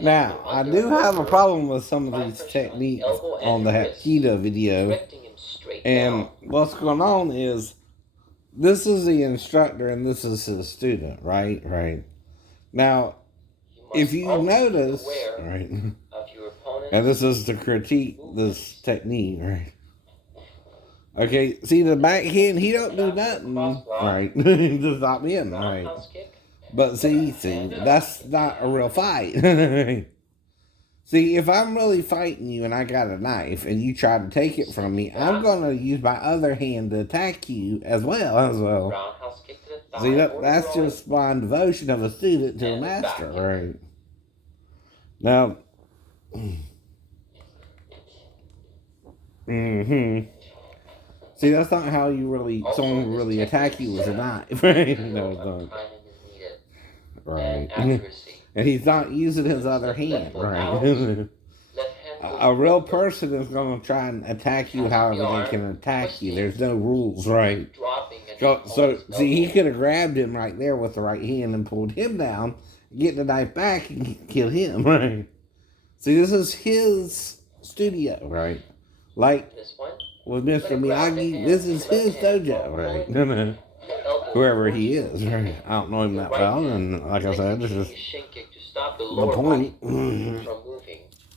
Now, I do have a problem with some of these techniques on the Hapkido video. And what's going on is, this is the instructor and this is his student, right? Right. Now, if you notice, right, and this is to critique this technique, right? Okay, see the backhand, he don't do nothing, right? He just stop in, right? But see, that's not a real fight. See, if I'm really fighting you and I got a knife and you try to take it from me, I'm going to use my other hand to attack you as well. See, that's just blind devotion of a student to a master, right? Now, see, that's not how someone really attack you with a knife, right? No, right. And he's not using his other hand, right? A real person is going to try and attack you however they can attack you. There's no rules, right? So see, he could have grabbed him right there with the right hand and pulled him down, get the knife back, and kill him, right? See, this is his studio, right? Like with Mr. Miyagi, this is his dojo, right? Whoever he is, right? I don't know him that well, and like I said, this is the point.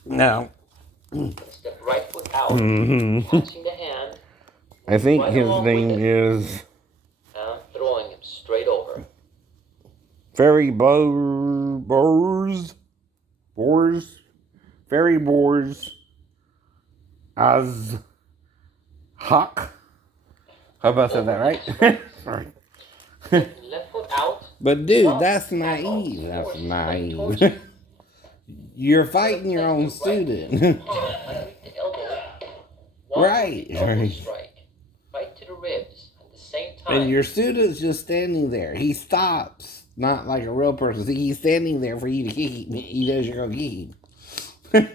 Now, step right foot out, catching the hand. I think his name is throwing him straight over. Fariborz, as Hawk. Hope I said that right. Sorry. Left foot out. But dude, that's naive. That's naive. You're fighting your own student. Right. Fight to the ribs at the same time. And your student's just standing there. He stops, not like a real person. See, he's standing there for you to kick him. He knows you're going to kick him.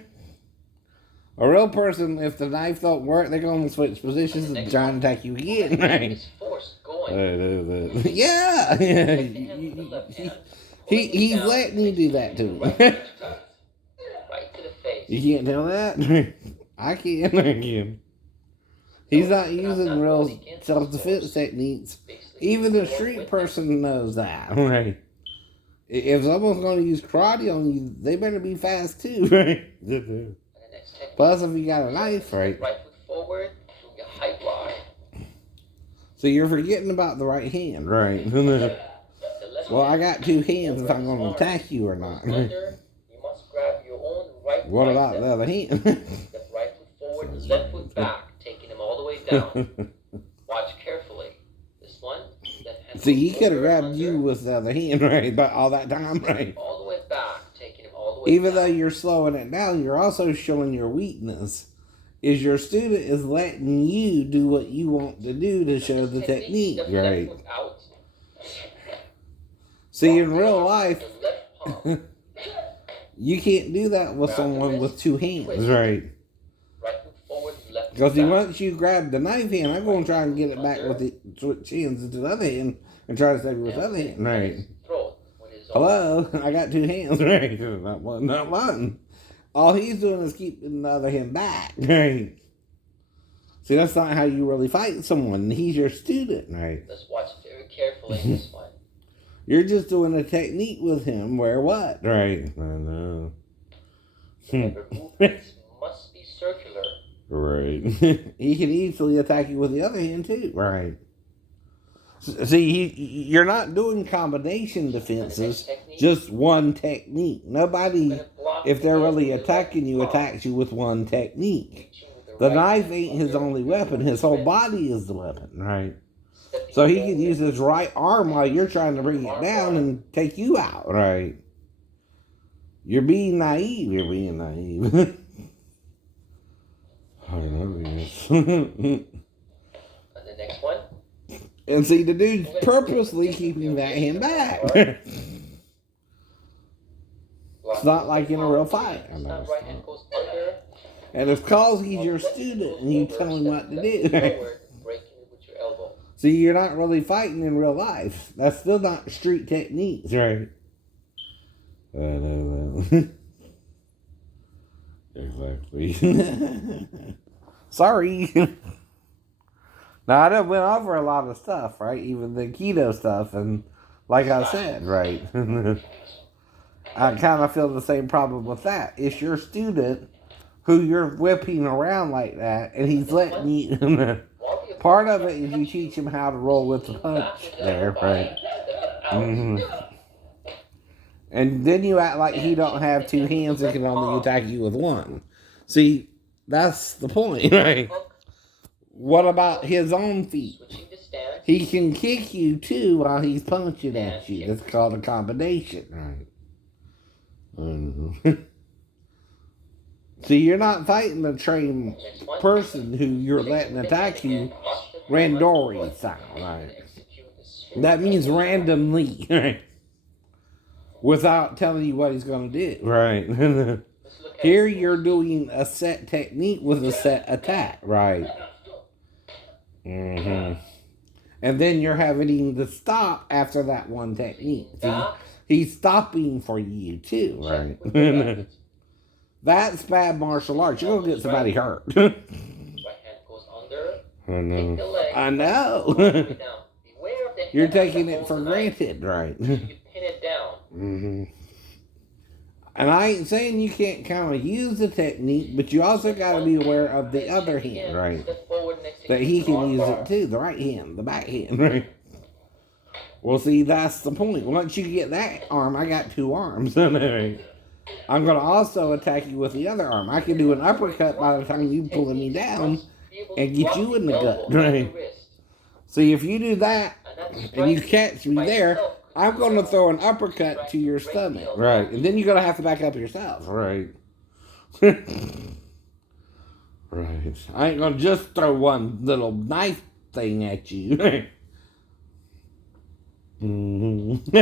A real person, if the knife don't work, they're going to switch positions and try and attack you again. Right? Yeah. He's letting you do that to him. You can't tell that? I can. He's not using real self-defense techniques. Even a street person knows that, right? If someone's going to use karate on you, they better be fast too, right? Plus, if you got a knife, right? Right foot forward, do a high block. So you're forgetting about the right hand, right? Well, I got two hands if I'm going to attack you or not. What about the other hand? Step right foot forward, left foot back, taking him all the way down. Watch carefully. This one, left hand. See, he could have grabbed you with the other hand, right? But all that time, right? All the way back, taking him all the way down. Even though you're slowing it down, you're also showing your weakness. Is your student is letting you do what you want to do to show the technique, right? See, in real life, you can't do that with someone with two hands, right? Because once you grab the knife hand, I'm going to try and get it back with the switch hands into the other hand and try to save it with the other hand, right? Hello, I got two hands, right? Not one. All he's doing is keeping the other hand back, right? See, that's not how you really fight someone. He's your student, right? Let's watch very carefully in this one. You're just doing a technique with him where what, right? I know. Movements must be circular. Right. He can easily attack you with the other hand too, right? See, you're not doing combination defenses, just one technique. Nobody, if they're really attacking you, attacks you with one technique. The knife ain't his only weapon. His whole body is the weapon, right? So he can use his right arm while you're trying to bring it down and take you out, right? You're being naive. I know, yes. And the next one. And see, the dude's purposely keeping that hand back. It's not like in a real fight. I know it's not. And it's because he's your student and you tell him what to do. See, you're not really fighting in real life. That's still not street techniques, right? I know. Exactly. Sorry. Now, I done went over a lot of stuff, right? Even the keto stuff. And like I said, right? I kind of feel the same problem with that. It's your student who you're whipping around like that, and he's letting you... Part of it is you teach him how to roll with the punch there, right? Mm-hmm. And then you act like he don't have two hands and can only attack you with one. See, that's the point, right? What about his own feet? He can kick you too while he's punching at you. It's called a combination, right? Mm-hmm. See, you're not fighting a trained person who you're letting attack you randori style, right? That means randomly, right? Without telling you what he's going to do, right? Here you're doing a set technique with a set attack, right? Mm-hmm. And then you're having him to stop after that one technique. See, he's stopping for you too, right? That's bad martial arts. You're gonna get somebody hurt. I know. I know. You're taking it for granted, right? Mm-hmm. And I ain't saying you can't kind of use the technique, but you also got to be aware of the other hand, right? That he can use it too, the right hand, the back hand, right? Well, see, that's the point. Once you get that arm, I got two arms. I'm going to also attack you with the other arm. I can do an uppercut by the time you pulling me down and get you in the gut, right? See, if you do that and you catch me there, I'm going to throw an uppercut to your stomach, right? And then you're going to have to back up yourself, right? Right. I ain't going to just throw one little knife thing at you. Mm-hmm.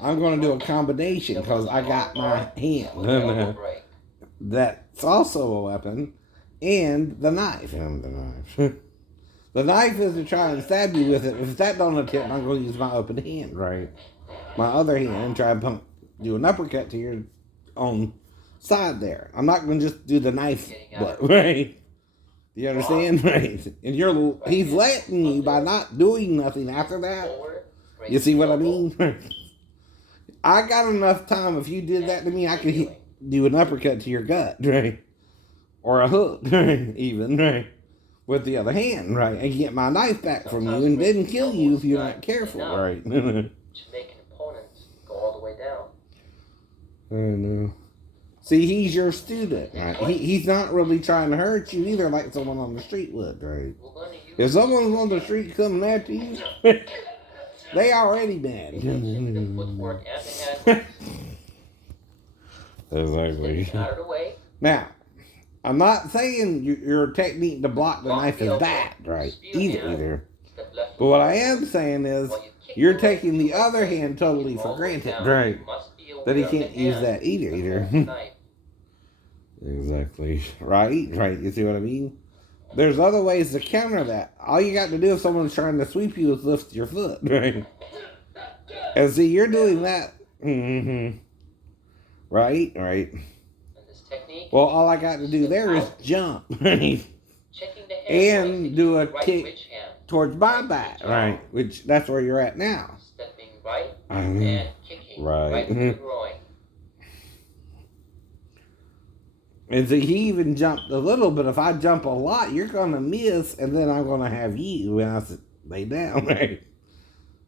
I'm going to do a combination because I got my hand. That's also a weapon. And the knife. The knife is to try and stab you with it. If that don't attempt, I'm going to use my open hand, right? My other hand and try and do an uppercut to your own side there. I'm not going to just do the knife, right? You understand? Right. And he's letting you by not doing nothing after that. You see what I mean? I got enough time. If you did that to me, I could do an uppercut to your gut, right? Or a hook, even, right? With the other hand, right? And get my knife back from you and then kill you if you're not careful, right? To make an opponent go all the way down. I know. See, he's your student, right? He's not really trying to hurt you either like someone on the street would, right? If someone's on the street coming after you, they already mad. Exactly. Now, I'm not saying your technique to block the knife is bad, right? Either. But what I am saying is you're taking the other hand totally for granted, right? That he can't use that either. Exactly. Right. You see what I mean? There's other ways to counter that. All you got to do if someone's trying to sweep you is lift your foot, right? And see, you're doing that. Mm-hmm. Right. Well, all I got to do there is jump, right? And do a kick towards my back, right? Which, that's where you're at now. Stepping right and kicking right to the groin. And see, he even jumped a little, but if I jump a lot, you're going to miss, and then I'm going to have you when I lay down, right?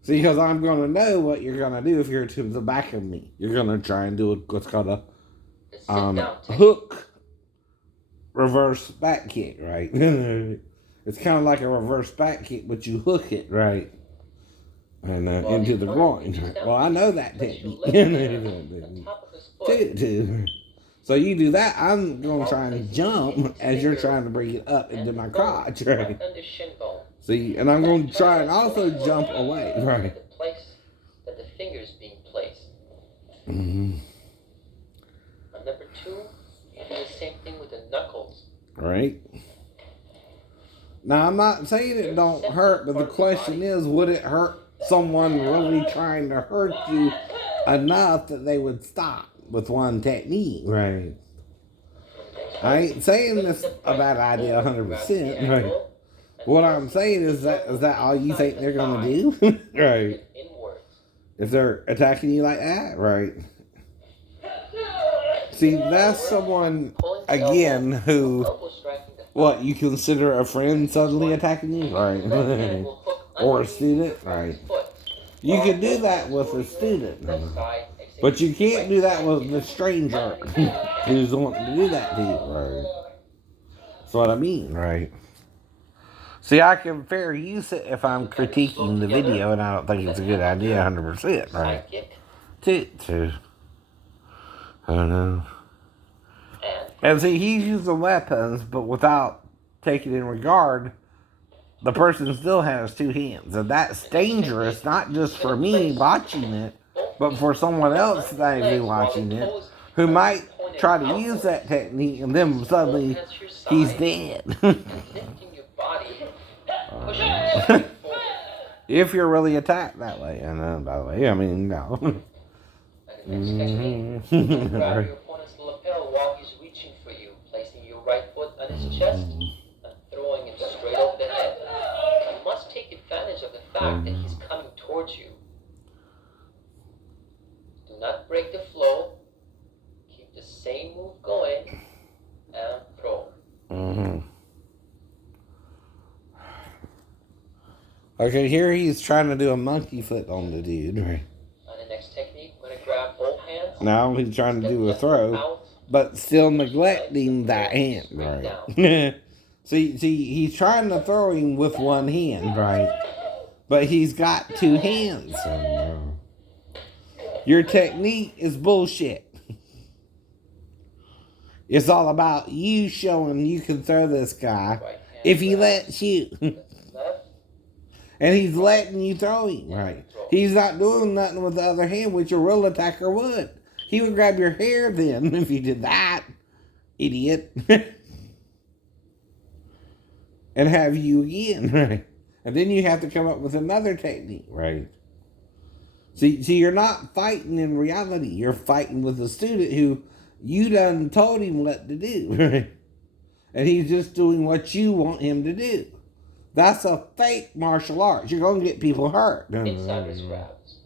See, because I'm going to know what you're going to do if you're to the back of me. You're going to try and do what's called a hook reverse back kick, right? It's kind of like a reverse back kick, but you hook it, right? And into the groin. Right? Well, I know that technique. Too. So you do that, I'm going to try and jump as you're trying to bring it up into my crotch, right? See, and I'm going to try and also jump away, right? The place that the fingers being placed. Mm-hmm. On number 2, you do the same thing with the knuckles. Right. Now, I'm not saying it don't hurt, but the question is, would it hurt someone really trying to hurt you enough that they would stop with one technique, right? I ain't saying this a bad idea 100%, right? What I'm saying is that all you think they're gonna do? Right. If they're attacking you like that, right? See, that's someone, again, who, what, you consider a friend suddenly attacking you? Right. Or a student? Right. You can do that with a student. But you can't do that with the stranger who's wanting to do that to you, right? That's what I mean, right? See, I can fair use it if I'm critiquing the video and I don't think it's a good idea 100%, right? I don't know. And see, he's using weapons, but without taking in regard, the person still has two hands. And that's dangerous, not just for me watching it, but for someone else that may be watching it, who might try to use that technique, and then suddenly he's dead. If you're really attacked that way, and by the way, I mean, no. Grab your opponent's lapel while he's reaching for you, placing your right foot on his chest and throwing him straight over the head. You must take advantage of the fact that he's coming towards you. Do not break the flow. Keep the same move going and throw. Okay, here he's trying to do a monkey foot on the dude, right? On the next technique, we're going to grab both hands. Now he's trying to do a throw, but still neglecting that hand, right? see, he's trying to throw him with one hand, right? But he's got two hands. Your technique is bullshit. It's all about you showing you can throw this guy if he lets you. And he's letting you throw him, right? He's not doing nothing with the other hand, which a real attacker would. He would grab your hair then if you did that, idiot. And have you again, right? And then you have to come up with another technique, right? See, you're not fighting in reality. You're fighting with a student who you done told him what to do, right? And he's just doing what you want him to do. That's a fake martial arts. You're going to get people hurt. Insider's grabs.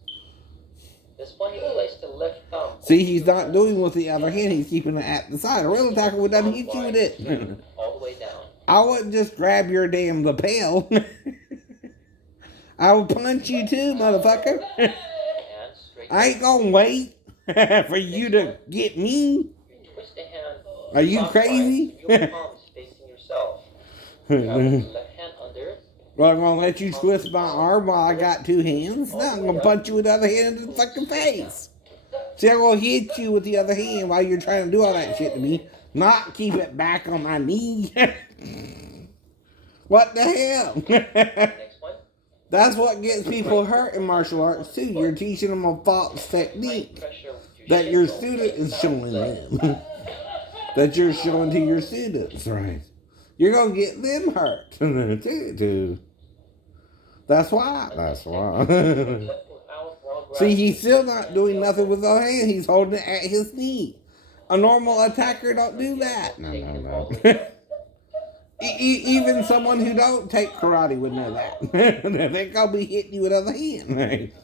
This one he placed the left thumb. See, he's not doing with the other hand. He's keeping it at the side. A real attacker would not hit you with it. All the way down. I wouldn't just grab your damn lapel. I would punch you too, motherfucker. I ain't going to wait for you to get me. Twist the hand. Are you crazy? Your palms facing yourself. Left hand under. Well, I'm going to let you twist my arm while I got two hands? No, I'm going to punch you with the other hand in the fucking face. See, I'm going to hit you with the other hand while you're trying to do all that shit to me. Not keep it back on my knee. What the hell? Next one. That's what gets people hurt in martial arts, too. You're teaching them a false technique that your student is showing them. That you're showing to your students, right? You're going to get them hurt, too. That's why. See, he's still not doing nothing with the hand. He's holding it at his knee. A normal attacker don't do that. No. Even someone who don't take karate would know that. They're going to be hitting you with the other hand, right?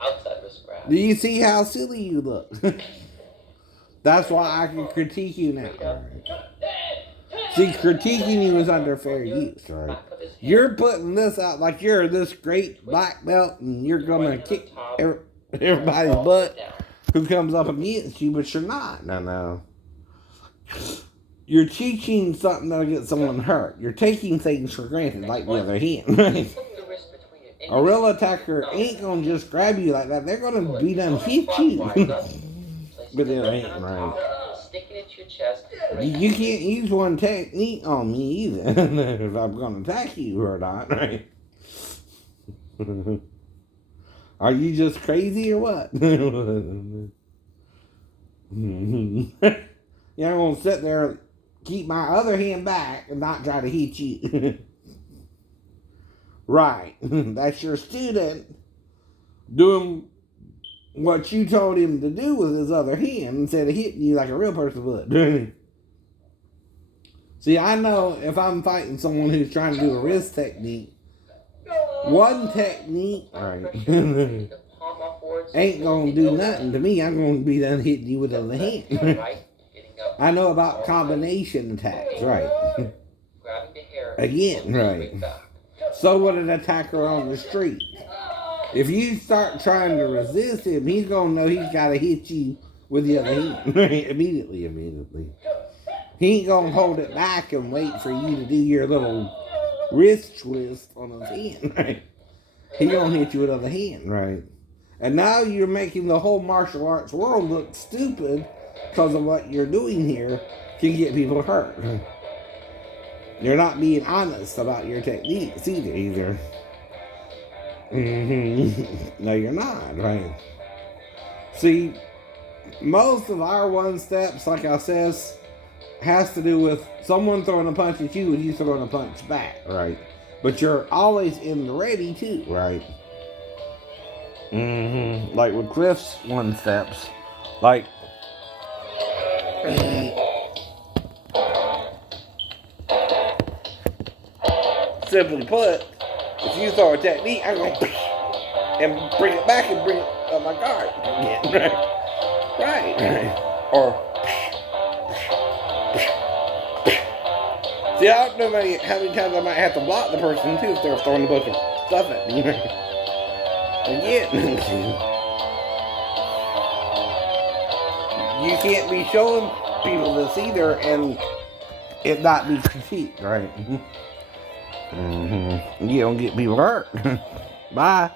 Outside wrist grab. Do you see how silly you look? That's why I can critique you now. Right? See, critiquing you is under fair use, right? You're putting this out like you're this great black belt and you're going to kick everybody's butt who comes up against you, but you're not. No. You're teaching something that'll get someone hurt. You're taking things for granted, like the other hand, right? A real attacker ain't going to just grab you like that. They're going to be done hit you with the other hand, right? You can't use one technique on me either if I'm going to attack you or not, right? Are you just crazy or what? Yeah, I'm going to sit there, keep my other hand back and not try to hit you. Right. That's your student doing what you told him to do with his other hand instead of hitting you like a real person would. See, I know if I'm fighting someone who's trying to do a wrist technique, one technique, right, ain't gonna do nothing to me. I'm gonna be done hitting you with the other hand. I know about combination attacks, right? Again, right. So would an attacker on the street. If you start trying to resist him, he's gonna know he's gotta hit you with the other hand. Immediately. He ain't gonna hold it back and wait for you to do your little wrist twist on his hand, right? He gonna hit you with the other hand, right? And now you're making the whole martial arts world look stupid because of what you're doing here can get people hurt. You're not being honest about your techniques either. No, you're not, right? See, most of our one steps, like I says, has to do with someone throwing a punch at you and you throwing a punch back, right? But you're always in the ready too, right? Like with Cliff's one steps, like simply put, if you throw a technique, I'm going and bring it back and bring it up my guard again, right? Or see, I don't know how many times I might have to block the person too if they're throwing a bunch of stuff at me. Again, you can't be showing people this either and it not be critiqued, right? You don't get people hurt. Bye.